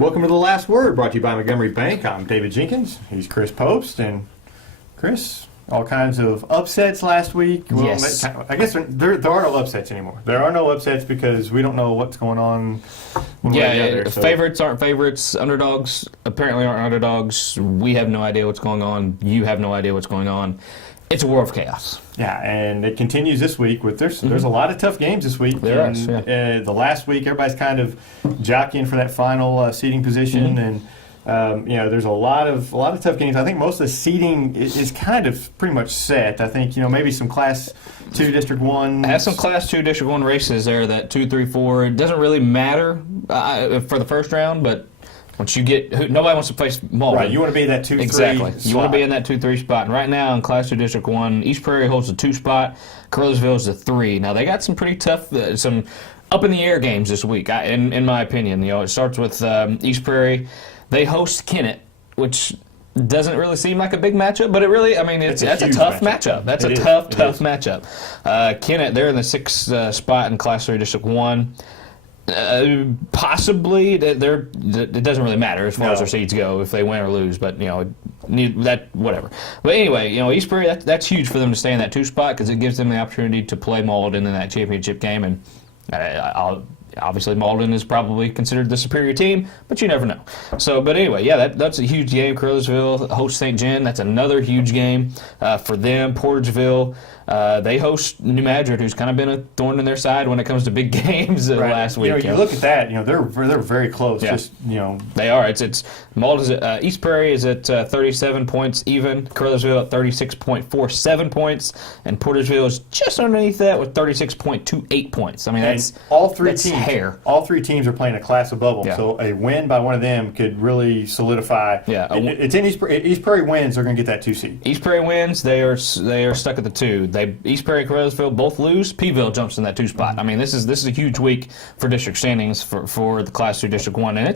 Welcome to The Last Word, brought to you by Montgomery Bank. I'm David Jenkins. He's Chris Popst. And Chris, all kinds of upsets last week. Well, Yes. I guess there are no upsets anymore. There are no upsets because we don't know what's going on. Favorites aren't favorites. Underdogs apparently aren't underdogs. We have no idea what's going on. You have no idea what's going on. It's a world of chaos. Yeah, and it continues this week. There's a lot of tough games this week. There is, yeah. The last week, everybody's kind of jockeying for that final seeding position, and there's a lot of tough games. I think most of the seeding is kind of pretty much set. I think maybe some Class 2 District 1. Has some Class 2 District 1 races there. That 2, 3, 4. It doesn't really matter for the first round, but once you get, nobody wants to face Malden. Right, you want to be in that 2-3 Exactly. spot. You want to be in that 2-3 spot. And right now in Class 2 District 1, East Prairie holds the 2 spot. Cartersville is the 3. Now they got some pretty tough, some up in the air games this week. In my opinion, it starts with East Prairie. They host Kennett, which doesn't really seem like a big matchup, but that's a tough matchup. That's a tough matchup. Kennett, they're in the 6th spot in Class 3 District 1. Possibly, it doesn't really matter as far as their seeds go if they win or lose, but whatever. But anyway, East Prairie, that's huge for them to stay in that 2 spot because it gives them the opportunity to play Malden in that championship game, and obviously Malden is probably considered the superior team, but you never know. So, but anyway, that's a huge game. Cartersville hosts St. John. That's another huge game for them. Portageville, they host New Madrid, who's kind of been a thorn in their side when it comes to big games last week. You look at that, they're very close. Yeah. Just they are. It's Malden's East Prairie is at 37 points even. Cartersville at 36.47 points, and Portageville is just underneath that with 36.28 points. I mean, that's all three that's teams. Hair. All 3 teams are playing a class above them, so a win by one of them could really solidify. Yeah, it's in East Prairie wins, they're going to get that 2 seed. East Prairie wins, they are stuck at the 2. East Prairie and Cartersville both lose. Peeville jumps in that 2 spot. I mean, this is a huge week for district standings for the Class 2 District 1, and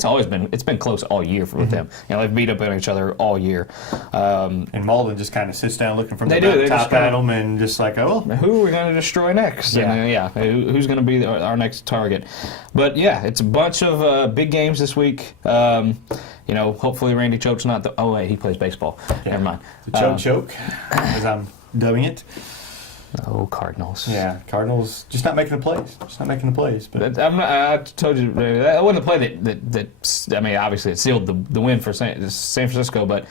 it's been close all year with them. They've beat up on each other all year. And Malden just kind of sits down looking from the top at them and just like, who are we going to destroy next? Yeah. And, who's going to be our next target? But it's a bunch of big games this week. Hopefully Randy Choke's not the. Oh wait, he plays baseball. Yeah. Never mind. The choke, as I'm dubbing it. Oh, Cardinals. Yeah, Cardinals just not making the plays. But I told you that wasn't a play that obviously it sealed the win for San Francisco, but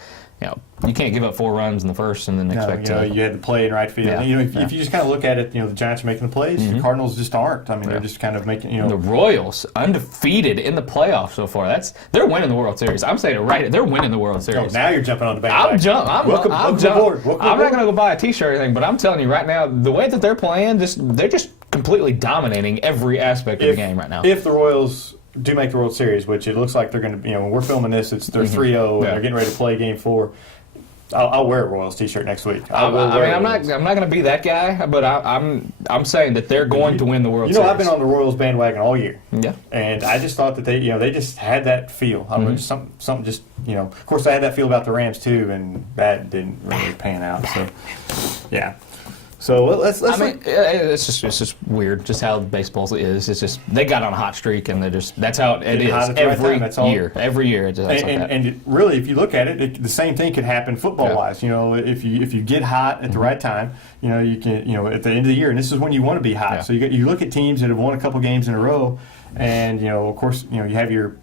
you can't give up 4 runs in the first and then expect you had to play in right field. Yeah. If you just kind of look at it, the Giants are making the plays. The Cardinals just aren't. I mean, they're just kind of making. The Royals undefeated in the playoffs so far. They're winning the World Series. I'm saying it right. They're winning the World Series. Now you're jumping on the bandwagon. Welcome aboard. I'm not going to go buy a T-shirt or anything, but I'm telling you right now, the way that they're playing, they're just completely dominating every aspect of the game right now. If the Royals do make the World Series, which it looks like they're going to, when we're filming this, they're 3-0 and they're getting ready to play Game 4. I'll wear a Royals T-shirt next week. I'm not going to be that guy, but I'm saying that they're going to win the World Series. I've been on the Royals bandwagon all year. Yeah. And I just thought that they just had that feel. I mean, something just Of course, I had that feel about the Rams too, and that didn't really pan out. So, yeah. So let's. It's just weird, just how baseball is. It's just they got on a hot streak, and that's how it is every year. And really, if you look at it, the same thing could happen football-wise. If you get hot at the right time, you can at the end of the year, and this is when you want to be hot. Yeah. So you look at teams that have won a couple games in a row, and of course you have your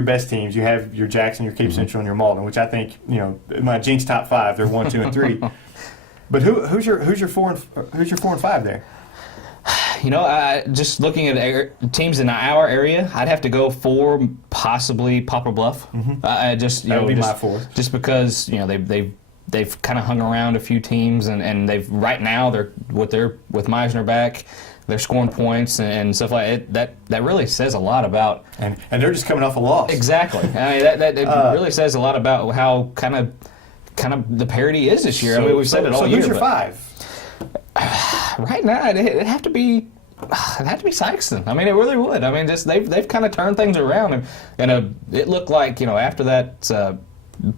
best teams. You have your Jackson, your Cape Central, and your Malden, which I think my Jinx top 5. They're 1, 2, and 3. But who's your 4 and 5 there? Just looking at teams in our area, I'd have to go 4, possibly Poplar Bluff. That would be my 4th. Just because they've kind of hung around a few teams, and they've right now with Meisner back. They're scoring points and stuff like it. That really says a lot about. And they're just coming off a loss. Exactly. That really says a lot about how kind of the parity is this year. We've said it all year. So who's your 5? Right now, it'd have to be Sikeston. I mean, it really would. I mean, just they've kind of turned things around, and it looked like after that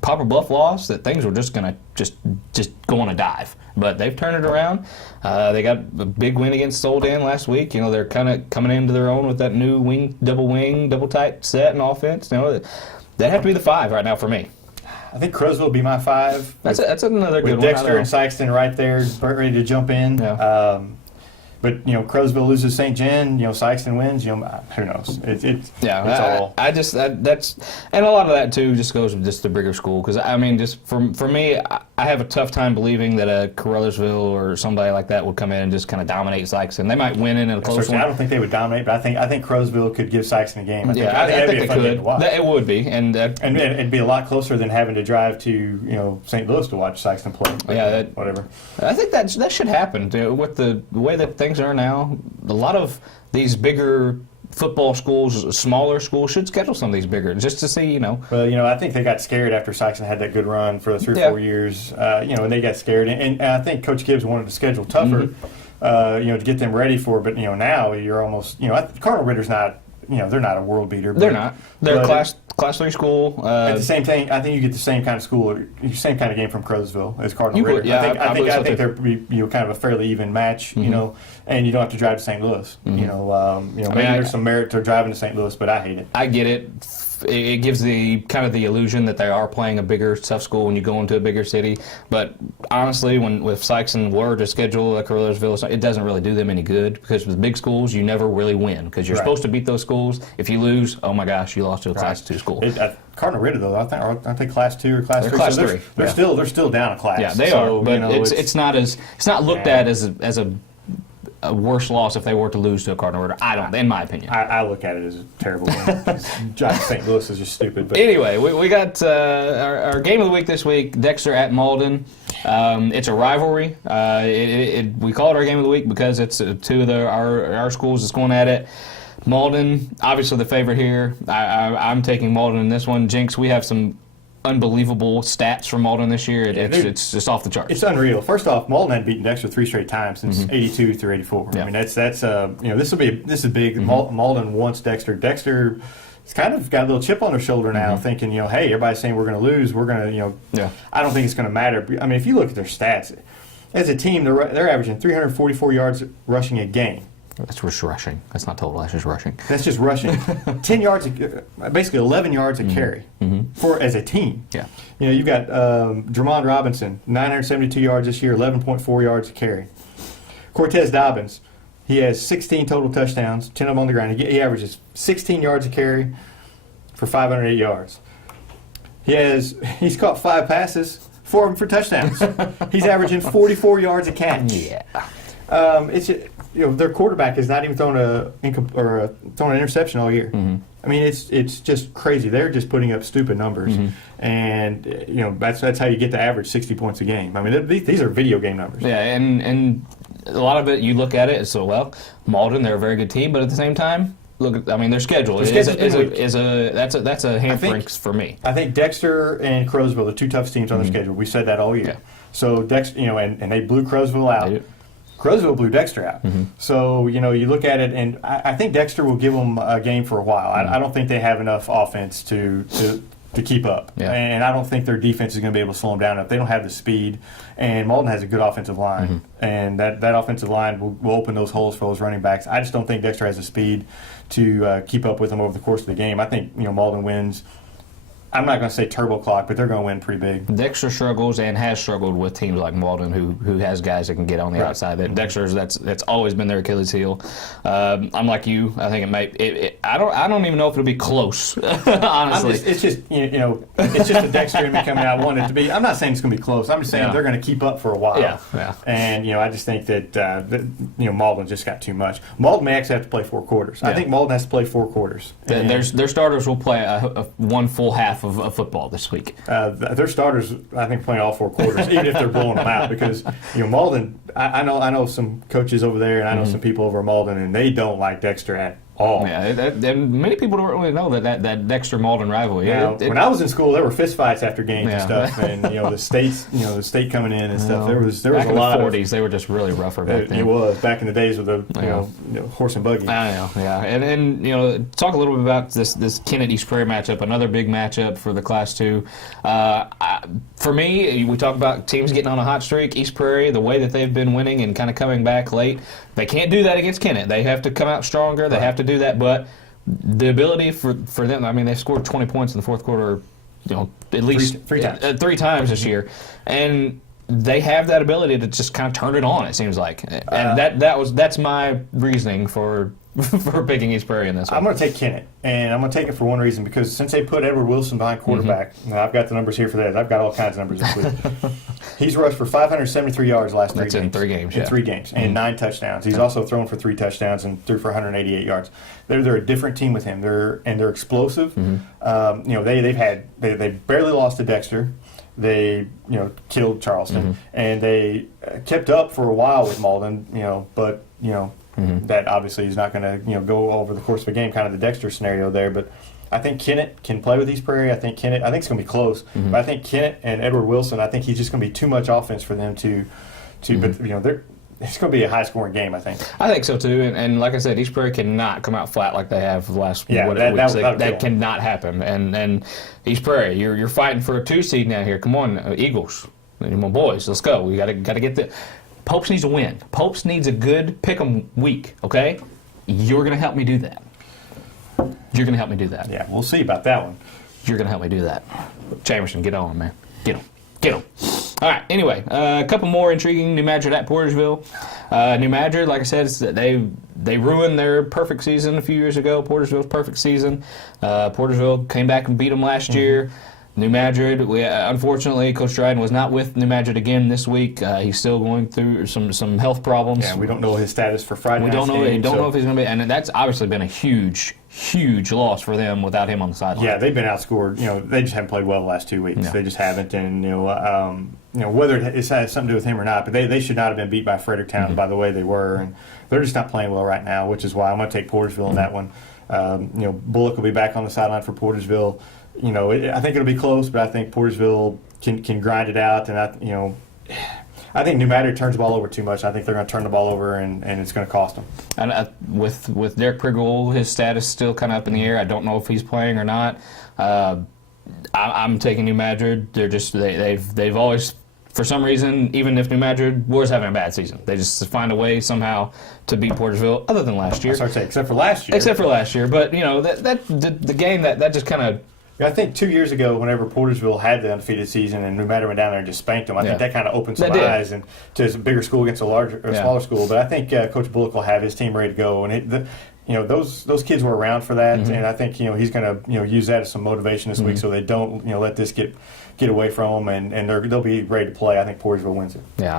Poplar Bluff loss that things were just gonna just go on a dive. but they've turned it around. They got a big win against Soldan last week. They're kind of coming into their own with that new double tight set and offense. They have to be the 5 right now for me. I think Crowsville will be my 5. That's another good with one. Dexter and Sikeston right there, ready to jump in. Yeah. But Crowsville loses St. John, Sikeston wins. Who knows? It's all. That's and a lot of that too just goes with just the bigger school, because just for me, I have a tough time believing that a Carruthersville or somebody like that would come in and just kind of dominate Sikeston. They might win in a close one. I don't think they would dominate, but I think Crowsville could give Sikeston a game. I think they could. It would be, and it'd be a lot closer than having to drive to St. Louis to watch Sikeston play. Whatever. I think that should happen with the way that things are now. A lot of these bigger football schools, smaller schools, should schedule some of these bigger just to see, Well, I think they got scared after Sikeston had that good run for 3 or 4 years, and they got scared. And I think Coach Gibbs wanted to schedule tougher, to get them ready for it. But, now you're almost, Cardinal Ritter's not, they're not a world beater. They're not. They're a Class 3 school. At the same time, I think you get the same kind of same kind of game from Crowsville as Cardinal Ritter. I think they're kind of a fairly even match, and you don't have to drive to St. Louis. Maybe there's some merit to driving to St. Louis, but I hate it. I get it. It gives the kind of the illusion that they are playing a bigger, tough school when you go into a bigger city. But honestly, if Sikeston were to schedule a Carruthersville, it doesn't really do them any good, because with big schools, you never really win, because you're supposed to beat those schools. If you lose, oh my gosh, you lost to a Class 2 school. Cardinal Ritter, though, aren't they Class 2 or Class 3? They're Class 3. They're still down a class. Yeah, they are. But it's not looked at as a worse loss if they were to lose to a Cardinal Ritter. I don't, in my opinion. I look at it as a terrible win. Giant St. Louis is just stupid. But anyway, we got our game of the week this week, Dexter at Malden. It's a rivalry. We call it our game of the week because it's two of our schools that's going at it. Malden, obviously the favorite here. I'm taking Malden in this one. Jinx, we have some unbelievable stats from Malden this year. It's just off the charts. It's unreal. First off, Malden had beaten Dexter 3 straight times since '82 through '84. Yeah. That's this is big. Malden wants Dexter. Dexter has kind of got a little chip on their shoulder now, thinking, hey, everybody's saying we're going to lose. We're going to, I don't think it's going to matter. If you look at their stats, as a team, they're averaging 344 yards rushing a game. That's just rushing. That's not total. That's just rushing. That's just rushing. 10 yards, basically 11 yards a carry as a team. Yeah. You've got Drummond Robinson, 972 yards this year, 11.4 yards a carry. Cortez Dobbins, he has 16 total touchdowns, 10 of them on the ground. He averages 16 yards a carry for 508 yards. He's caught 5 passes, 4 of them for touchdowns. He's averaging 44 yards a catch. Yeah. Their quarterback has not even thrown an interception all year. It's just crazy. They're just putting up stupid numbers, and that's how you get to average 60 points a game. These are video game numbers. Yeah, and a lot of it, you look at it, Malden, they're a very good team, but at the same time, look, their schedule is a hampering for me. I think Dexter and Crowsville, the two toughest teams on their schedule. We said that all year. Yeah. So Dexter, and they blew Crowsville out. Crowsville blew Dexter out. So, you look at it, and I think Dexter will give them a game for a while. I don't think they have enough offense to keep up. Yeah. And I don't think their defense is going to be able to slow them down if they don't have the speed. And Malden has a good offensive line. And that offensive line will open those holes for those running backs. I just don't think Dexter has the speed to keep up with them over the course of the game. I think, Malden wins. I'm not going to say turbo clock, but they're going to win pretty big. Dexter struggles and has struggled with teams like Malden, who has guys that can get on the outside. Dexter's that's always been their Achilles heel. I'm like you. I think it might. I don't even know if it'll be close. Honestly, it's just it's just a Dexter in me coming out. I want it to be. I'm not saying it's going to be close. I'm just saying they're going to keep up for a while. Yeah. And I just think that Malden just got too much. Malden may actually have to play 4 quarters. I think Malden has to play 4 quarters. Their starters will play one full half of football this week. Their starters, I think, playing all 4 quarters, even if they're blowing them out, because Malden. I know some coaches over there, and I know some people over at Malden, and they don't like Dexter at all. Yeah, and many people don't really know that Dexter Malden rivalry. Now, when I was in school, there were fist fights after games and stuff, and the state coming in and stuff. There was back a in lot the of 40s. They were just really rougher back then. It was back in the days with the horse and buggy. I know, yeah, and talk a little bit about this Kennett East Prairie matchup. Another big matchup for the Class 2. For me, we talk about teams getting on a hot streak. East Prairie, the way that they've been winning and kind of coming back late, they can't do that against Kennett. They have to come out stronger. They have to do that, but the ability for them, I mean, they scored 20 points in the fourth quarter, at least three times this year, and they have that ability to just kind of turn it on. It seems like, and that's my reasoning for picking East Prairie in this one. I'm going to take Kennett, and I'm going to take it for one reason, because since they put Edward Wilson behind quarterback, now I've got the numbers here for that. I've got all kinds of numbers this week. He's rushed for 573 yards last 3 games. That's in 3 games, In 3 games, and 9 touchdowns. He's also thrown for 3 touchdowns and threw for 188 yards. They're a different team with him. They're explosive. They barely lost to Dexter. They killed Charleston, and they kept up for a while with Malden. But that obviously is not going to go over the course of a game. Kind of the Dexter scenario there, but I think Kennett can play with East Prairie. I think it's going to be close. But I think Kennett and Edward Wilson, I think he's just going to be too much offense for them to. But it's going to be a high-scoring game, I think. I think so too, and like I said, East Prairie cannot come out flat like they have the last weeks. That cannot happen. And East Prairie, you're fighting for a 2 seed now here. Come on, Eagles, come on, boys, let's go. We got to get the. Popes needs a win. Popes needs a good pick'em week. Okay, you're going to help me do that. You're going to help me do that. Yeah, we'll see about that one. You're going to help me do that. Chamberson, get on, man. Get him. All right, anyway, a couple more intriguing. New Madrid at Portersville. New Madrid, like I said, they ruined their perfect season a few years ago, Portersville's perfect season. Portersville came back and beat them last year. New Madrid, unfortunately, Coach Dryden was not with New Madrid again this week. He's still going through some health problems. Yeah, we don't know his status for Friday. We don't know. Don't know if he's going to be, and that's obviously been a huge loss for them without him on the sideline. Yeah, they've been outscored. They just haven't played well the last 2 weeks. Yeah. They just haven't, and whether it has something to do with him or not, but they should not have been beat by Fredericktown by the way they were, and they're just not playing well right now, which is why I'm going to take Portersville in that one. Bullock will be back on the sideline for Portersville. I think it'll be close, but I think Portersville can grind it out, and I think New Madrid turns the ball over too much. I think they're going to turn the ball over, and it's going to cost them. And with Derek Priggle, his status still kind of up in the air. I don't know if he's playing or not. I'm taking New Madrid. They're just they've always, for some reason, even if New Madrid was having a bad season, they just find a way somehow to beat Portersville. Other than last year, except for last year. But the game that just kind of. I think 2 years ago, whenever Portersville had the undefeated season and New Madrid went down there and just spanked them, I think that kind of opened some eyes and to a bigger school against a smaller school. But I think Coach Bullock will have his team ready to go, and those kids were around for that, and I think he's going to use that as some motivation this week, so they don't let this get away from them, and they'll be ready to play. I think Portersville wins it. Yeah,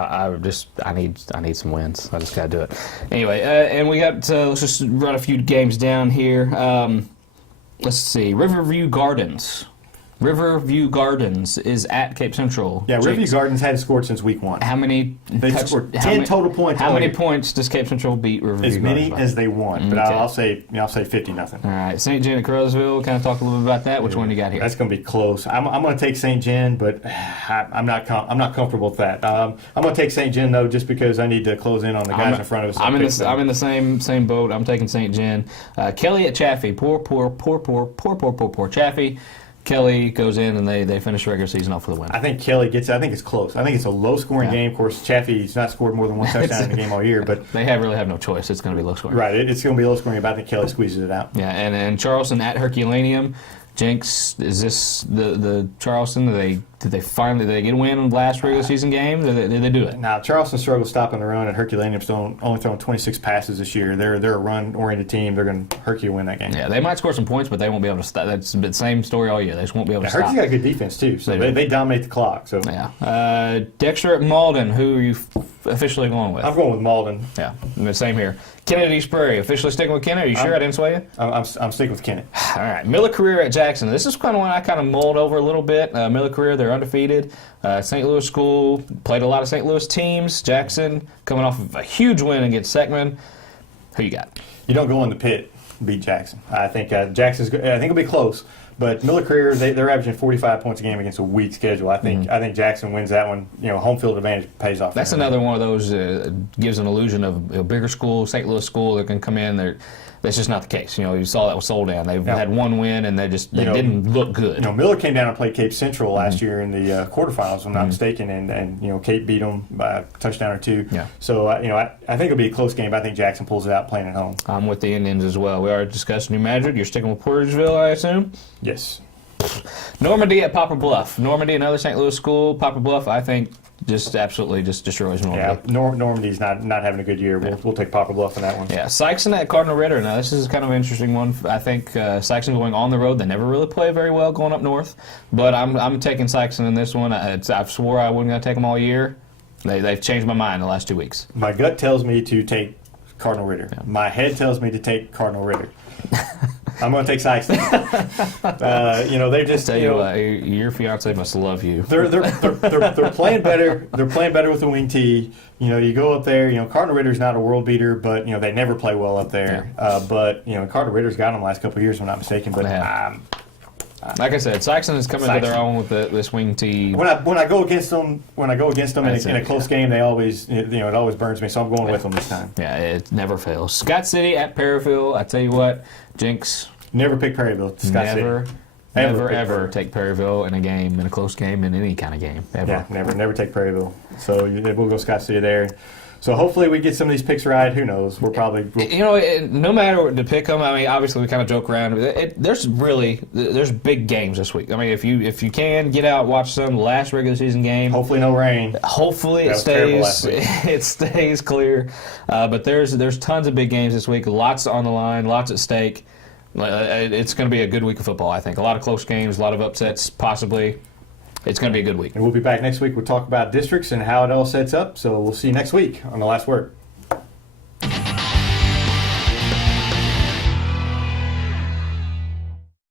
I need some wins. I just got to do it anyway. And we got let's just run a few games down here. Let's see, Riverview Gardens. Riverview Gardens is at Cape Central. Yeah, Riverview Gardens hadn't scored since week 1. How many? They've scored 10 total points. How many points does Cape Central beat Riverview Gardens? As many as they want, but Okay. I'll say 50-0. All right, St. John at Crowsville. Kind of talk a little bit about that. Which one do you got here? That's going to be close. I'm going to take St. John, but I'm not comfortable with that. I'm going to take St. John though, just because I need to close in on the guys in front of us. I'm in the same boat. I'm taking St. John. Kelly at Chaffee. Poor Chaffee. Kelly goes in and they finish the regular season off with a win. I think Kelly gets it. I think it's close. I think it's a low-scoring game. Of course, Chaffee's not scored more than 1 touchdown in the game all year, but they really have no choice. It's going to be low-scoring. Right, it's going to be low-scoring, but I think Kelly squeezes it out. Yeah, and Charleston at Herculaneum. Jinx, is this the Charleston? Did they get a win in the last regular season game? Did they do it? Now, Charleston struggled stopping the run, and Herculaneum's only thrown 26 passes this year. They're a run-oriented team. They're going to Hercule win that game. Yeah, they might score some points, but they won't be able to stop. That's the same story all year. They just won't be able to stop. Hercule's got a good defense, too, so they dominate the clock. So yeah. Dexter at Malden, who are you officially going with? I'm going with Malden. Yeah, the same here. Kennett East Prairie, officially sticking with Kennett? Are you sure I didn't sway you? I'm sticking with Kennett. All right. Miller Career at Jackson. This is kind of one I kind of mulled over a little bit. Miller Career, they're undefeated. St. Louis school, played a lot of St. Louis teams. Jackson coming off of a huge win against Seckman. Who you got? You don't go in the pit. beat Jackson. I think Jackson's. I think it'll be close. But Miller Career, they're averaging 45 points a game against a weak schedule. I think Jackson wins that one. Home field advantage pays off. That's another one of those gives an illusion of a bigger school, St. Louis school that can come in. That's just not the case. You saw that with Soldan. They've had one win, and they didn't look good. Miller came down and played Cape Central last year in the quarterfinals, if I'm not mistaken, and Cape beat them by a touchdown or two. Yeah. So I think it'll be a close game. But I think Jackson pulls it out playing at home. I'm with the Indians as well. We already discussed New Madrid. You're sticking with Porterville, I assume. Yes. Normandy at Poplar Bluff. Normandy, another St. Louis school. Poplar Bluff, I think, absolutely destroys Normandy. Yeah, Normandy's not having a good year. We'll take Poplar Bluff in that one. Yeah, Sikeston at Cardinal Ritter. Now, this is kind of an interesting one. I think Sikeston going on the road. They never really play very well going up north. But I'm taking Sikeston in this one. I've swore I wasn't going to take them all year. They've changed my mind the last 2 weeks. My gut tells me to take Cardinal Ritter. Yeah. My head tells me to take Cardinal Ritter. I'm going to take Sikeston. They just tell you what, your fiance must love you. They're playing better. They're playing better with the wing tee. You go up there. Cardinal Ritter's not a world beater, but they never play well up there. Yeah. But Cardinal Ritter's got them the last couple of years, if I'm not mistaken. But like I said, Sikeston is coming to their own with this wing tee. When I go against them in a close game, they always it always burns me. So I'm going with them this time. Yeah, it never fails. Scott City at Perryville. I tell you what, Jinx. Never pick Perryville. Never take Perryville in a close game, in any kind of game. Ever. Yeah, never take Perryville. So we'll go Scott City there. So hopefully we get some of these picks right. Who knows? We'll probably no matter to pick them. I mean, obviously we kind of joke around. There's big games this week. I mean, if you can get out, watch some last regular season game. Hopefully no rain. Hopefully it stays clear. But there's tons of big games this week. Lots on the line. Lots at stake. It's going to be a good week of football, I think. A lot of close games, a lot of upsets, possibly. It's going to be a good week. And we'll be back next week. We'll talk about districts and how it all sets up. So we'll see you next week on The Last Word.